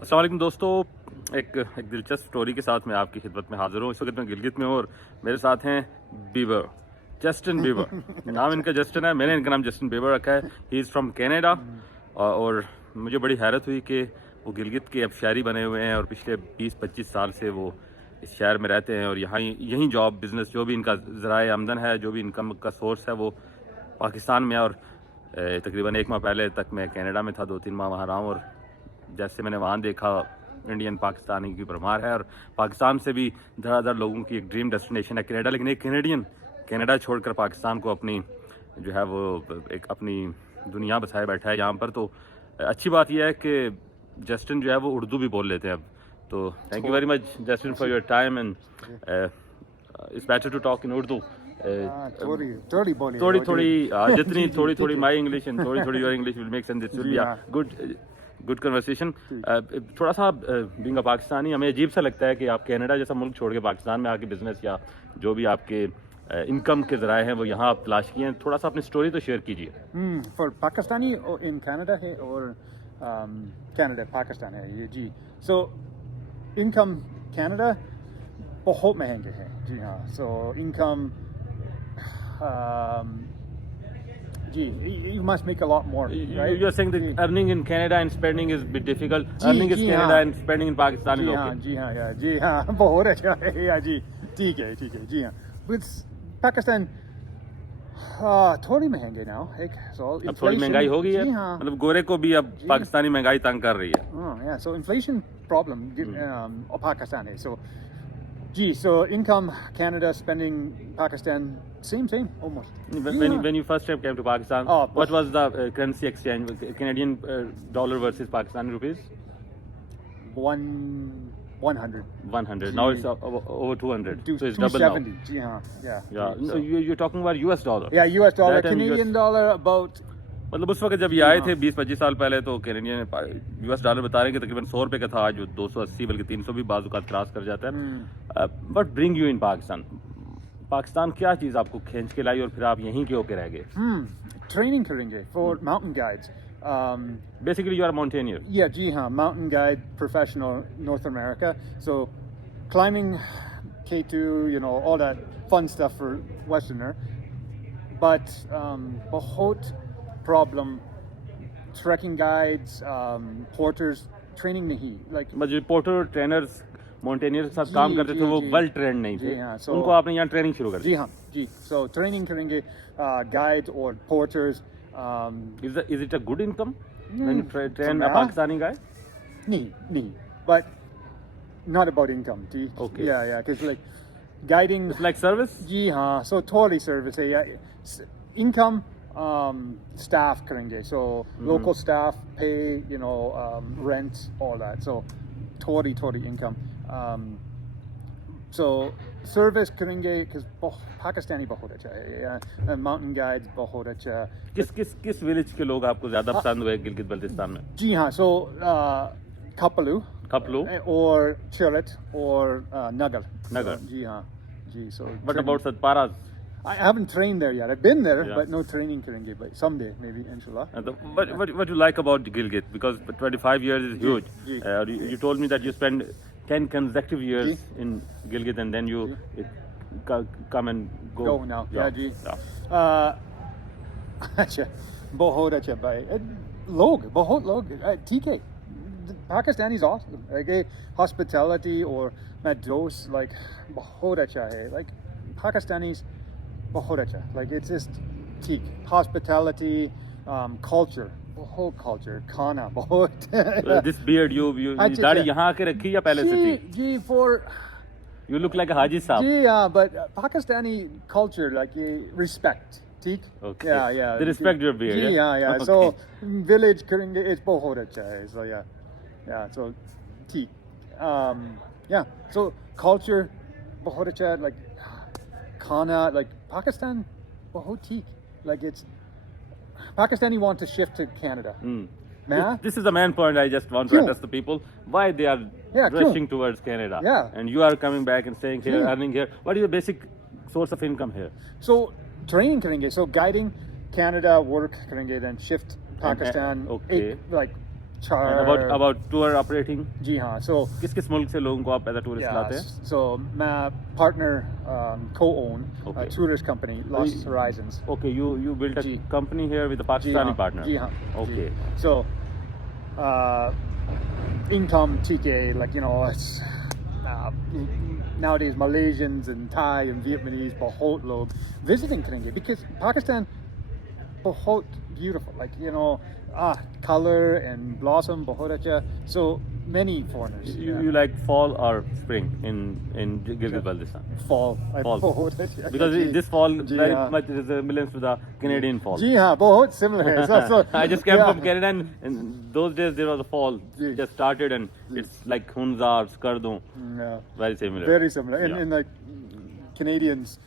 अस्सलाम वालेकुम दोस्तों, एक दिलचस्प स्टोरी के साथ मैं आपकी खिदमत में हाजिर हूँ। इस वक्त मैं गिलगित में हूँ और मेरे साथ हैं बीबर, जस्टिन बीबर। नाम इनका जस्टिन है, मैंने इनका नाम जस्टिन बीबर रखा है। ही इज़ फ्रॉम कनाडा और मुझे बड़ी हैरत हुई कि वो गिलगित के अब शहरी बने हुए हैं और पिछले 20-25 साल से वो इस शहर में रहते हैं और यहाँ यहीं जॉब बिज़नेस जो भी इनका ज़राए आमदन है, जो भी इनकम का सोर्स है, वो पाकिस्तान में है। और तकरीबन 1 माह पहले तक मैं कनाडा में था, 2-3 माह वहाँ रहा हूँ और जैसे मैंने वहाँ देखा, इंडियन पाकिस्तानी की भरमार है और पाकिस्तान से भी धड़ाधड़ लोगों की एक ड्रीम डेस्टिनेशन है कनाडा। लेकिन एक कैनेडियन कनाडा छोड़कर पाकिस्तान को अपनी जो है वो एक अपनी दुनिया बसाए बैठा है यहाँ पर। तो अच्छी बात यह है कि जस्टिन जो है वो उर्दू भी बोल लेते हैं अब। तो thank you very much Justin for your time and it's better to talk in Urdu. थोड़ी जितनी थोड़ी माई इंग्लिश एंड थोड़ी your English will make sense. This will be good conversation. थोड़ा सा बीइंग अ पाकिस्तानी हमें अजीब सा लगता है कि आप कनाडा जैसा मुल्क छोड़ के पाकिस्तान में आके बिजनेस या जो भी आपके इनकम के ज़राए हैं वो यहाँ आप तलाश किए हैं। थोड़ा सा अपनी स्टोरी तो शेयर कीजिए। फॉर पाकिस्तानी इन कनाडा है और कनाडा पाकिस्तान है ये जी। सो इनकम कनाडा बहुत महंगे है जी हाँ। So income you must make a lot more, right? You're saying that earning in Canada and spending is a bit difficult. Earning is Canada and spending in Pakistan is okay. जी हाँ बहुत अच्छा है या जी। ठीक है जी हाँ। With Pakistan थोड़ी महंगे ना एक अब थोड़ी महंगाई हो गई है, मतलब गोरे को भी अब पाकिस्तानी महंगाई तंग कर रही है। So inflation problem Pakistan है। So income Canada, spending Pakistan, same almost. When you first time came to Pakistan, what was the currency exchange, Canadian dollar versus Pakistani rupees? 100. 100. Now it's over 200. So it's double now. 270. जी हाँ, yeah. No, you're talking about US dollar. Yeah, US dollar. Canadian dollar about. मतलब उस वक्त जब ये आए थे 20-25 साल पहले तो कैनेडियन US डॉलर बता रहे हैं कि तकरीबन 100 रुपये का था। आज 280 बल्कि 300 भी बाज़-औक़ात क्रॉस कर जाता है। But bring you in Pakistan क्या चीज़ आपको खींच के लाई और फिर आप यहीं के होके रह गए? ट्रेनिंग करेंगे for mountain guides. Basically you are a mountaineer. Yeah, जी हाँ, mountain guide professional North America. So climbing K2, all that fun stuff for Westerner. But बहुत problem trekking guides, porters training नहीं, like मतलब porter trainers mountaineers के साथ काम करते थे वो well trained नहीं थे। हाँ, so, उनको आपने यहाँ ट्रेनिंग शुरू कर दी। जी हाँ जी। So training करेंगे guides or porters. Is it a good income when you train a Pakistani guy? नहीं, but not about income. Okay. Yeah, because like guiding. It's like service. जी हाँ, so totally service है या income. Staff करेंगे, so local staff pay, rent, all that. So totally income. So service करेंगे because Pakistani बहुत अच्छा है। Mountain guides बहुत अच्छा। किस विलेज के लोग आपको ज्यादा पसंद हुए गिलगित बल्तिस्तान में? जी हाँ, so Kapalu or Chilit or Nagar. जी हाँ जी। So what about Satparas? I haven't trained there yet. I've been there, but no training करेंगे, but someday maybe inshallah. What you like about Gilgit? Because 25 years is huge. You told me that you spent 10 consecutive years in Gilgit and then you come and go now. Yeah, जी। अच्छा, बहुत अच्छा भाई। बहुत लोग ठीक है। Pakistan is awesome. Like hospitality or Mados, like बहुत अच्छा है। Like Pakistanis बहुत अच्छा, like it's just ठीक। Hospitality, culture, बहुत culture, खाना बहुत। This beard you दाढ़ी यहाँ आके रखी या पहले से थी? जी for you look like a Haji साहब। जी हाँ, but Pakistani culture like respect, ठीक? Okay. Yeah. They respect your beard. जी हाँ, okay. So village करेंगे it's बहुत अच्छा है, so yeah, so ठीक। Yeah, so culture बहुत अच्छा, like खाना, like Pakistan बहुत ठीक, like it's Pakistani want to shift to Canada. This is the main point I just want to address the people why they are rushing towards Canada. And you are coming back and staying here, earning here. What is the basic source of income here? So training करेंगे, so guiding Canada work करेंगे, then shift Pakistan. Okay. Like about tour operating, जी हाँ, so किस किस मुल्क से लोगों को आप एज अ टूरिस्ट लाते हैं? so मैं partner co-own a Okay. tourist company, Lost Horizons. Okay, you built a ji. company here with a ji Pakistani हाँ, partner. जी हाँ, Okay. Ji. So income TK, like you know, it's nowadays Malaysians and Thai and Vietnamese बहुत लोग visiting करेंगे because Pakistan बहुत beautiful, like you know, color and blossom बहुत अच्छा. So many foreigners. You like fall or spring in Gilgit Baltistan? Fall. Fall. बहुत अच्छा. Because ji. this fall ji very हाँ. much resembles to the Canadian fall. जी हाँ, बहुत similar है. So I just came yeah. from Canada and in those days there was a fall ji. just started and it's like Hunza, Skardon, Yeah. very similar. Very similar. Yeah. And like Canadians,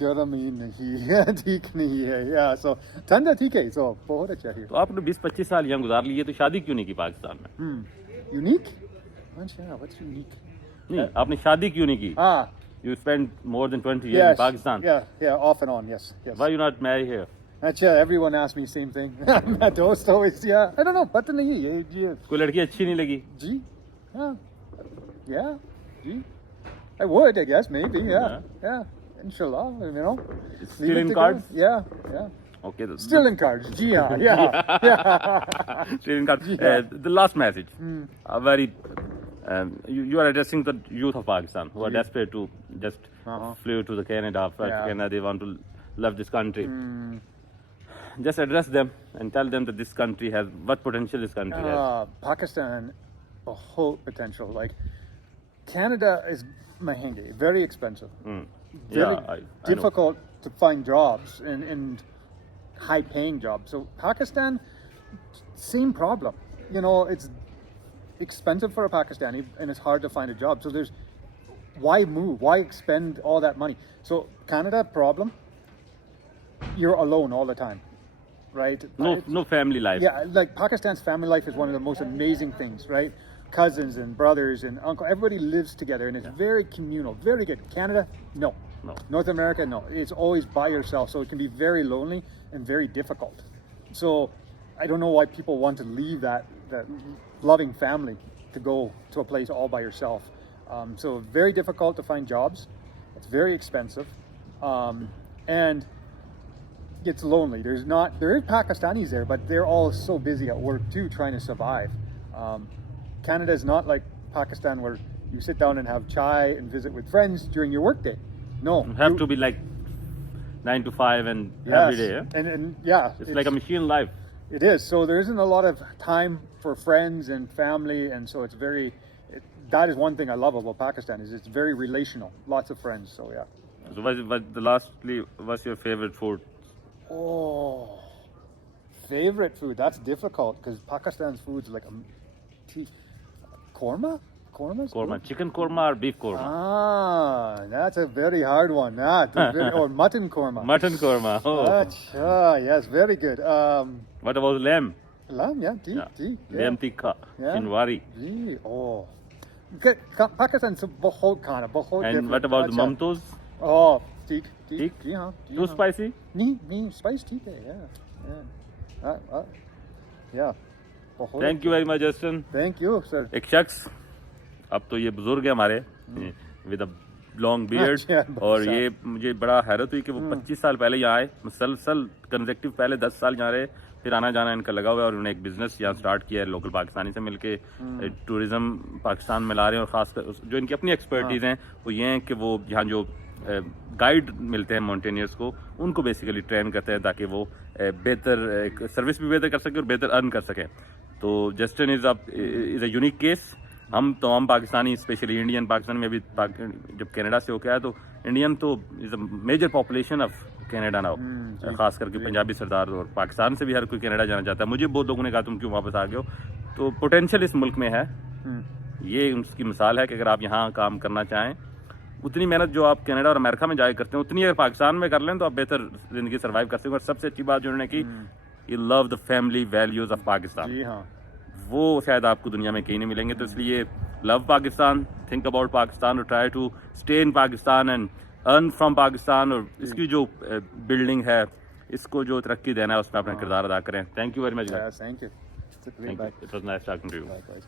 गर्मी नहीं है, ठीक नहीं है. Yeah, so ठंडा ठीक है. So बहुत अच्छा है. तो आपने 20-25 साल यहाँ गुजार लिए तो शादी क्यों नहीं की पाकिस्तान में? Unique? What's unique? नहीं, आपने शादी क्यों नहीं की? You spent more than 20 years in Pakistan. Yeah, off and on, yes. Why you not marry here? अच्छा, everyone asks me same thing. My dost always, yeah. I don't know, पता नहीं ये. कोई लड़की अच्छी नहीं लगी? जी, yeah, ji. I would, I guess, maybe, yeah. Inshallah, you know. Still in cards? Yeah. Okay. Still in cards. जी हाँ, yeah. Still in cards. The last message. A very you are addressing the youth of Pakistan who are desperate to just flee to the Canada. Canada, they want to love this country. Just address them and tell them that this country has what potential this country has. Pakistan, a whole potential. Like Canada is mahenge, very expensive. Very difficult to find jobs and high-paying jobs. So Pakistan, same problem. You know, it's expensive for a Pakistani and it's hard to find a job. So there's why move? Why expend all that money? So Canada problem. You're alone all the time, right? No family life. Yeah, like Pakistan's family life is one of the most amazing things, right? Cousins and brothers and uncle, everybody lives together and it's very communal, very good. Canada, no. North America, no. It's always by yourself, so it can be very lonely and very difficult. So I don't know why people want to leave that loving family to go to a place all by yourself. So very difficult to find jobs. It's very expensive, and it's lonely. There is Pakistanis there, but they're all so busy at work too, trying to survive. Canada is not like Pakistan where you sit down and have chai and visit with friends during your workday. No, you have to be like 9 to 5 and every day. Yeah? And yeah, it's like a machine life. It is. So there isn't a lot of time for friends and family, and so it's that is one thing I love about Pakistan is it's very relational. Lots of friends. So yeah. So what's your favorite food? Oh, favorite food. That's difficult because Pakistan's food's like korma. Korma, chicken korma or beef korma? That's a very hard one. Or mutton korma. Mutton korma. Oh. Yes, very good. What about lamb? Lamb, yeah. Lamb tikka, shinwari. Oh. Pakistan's बहुत खाना बहुत. And what about the mamtos? Oh, ठीक. Too spicy? नहीं, spice ठीक है, yeah. Thank you very much, Justin. Thank you, sir. एक शख्स, अब तो ये बुजुर्ग है हमारे, with a long beard, और ये मुझे बड़ा हैरत हुई कि वो 25 साल पहले यहाँ आए, मुसलसल कंसेक्टिव पहले 10 साल यहाँ रहे, फिर आना जाना इनका लगा हुआ है और उन्होंने एक बिजनेस यहाँ स्टार्ट किया है लोकल पाकिस्तानी से मिलके, टूरिज्म पाकिस्तान में ला रहे हैं। और ख़ासकर जो इनकी अपनी एक्सपर्टीज़ हैं वो ये हैं कि वो यहाँ जो गाइड मिलते हैं माउंटेनियर्स को, उनको बेसिकली ट्रेन करते हैं ताकि वो बेहतर सर्विस भी बेहतर कर सकें और बेहतर अर्न कर सकें। तो Justin is a unique case. हम पाकिस्तानी, स्पेशली इंडियन, पाकिस्तान में अभी जब कनाडा से होके आया तो इंडियन तो is a major population of Canada now, खास करके पंजाबी सरदार, और पाकिस्तान से भी हर कोई कनाडा जाना चाहता है। मुझे बहुत लोगों ने कहा तुम क्यों वापस आ गए हो, तो पोटेंशियल इस मुल्क में है। ये उसकी मिसाल है कि अगर आप यहाँ काम करना चाहें, उतनी मेहनत जो आप कनाडा और अमेरिका में जाए करते हैं उतनी अगर पाकिस्तान में कर लें तो आप बेहतर ज़िंदगी सर्वाइव कर सकें। और सबसे अच्छी बात जो उन्होंने की, you love the family values of Pakistan, वो शायद आपको दुनिया में कहीं नहीं मिलेंगे। तो इसलिए love Pakistan, think about Pakistan और try to stay in Pakistan and earn from Pakistan, और इसकी जो बिल्डिंग है इसको जो तरक्की देना है उसमें अपना किरदार अदा करें। Thank you very much. Thank you. Taqreer, Thank you. bye. It was nice talking to you. Likewise.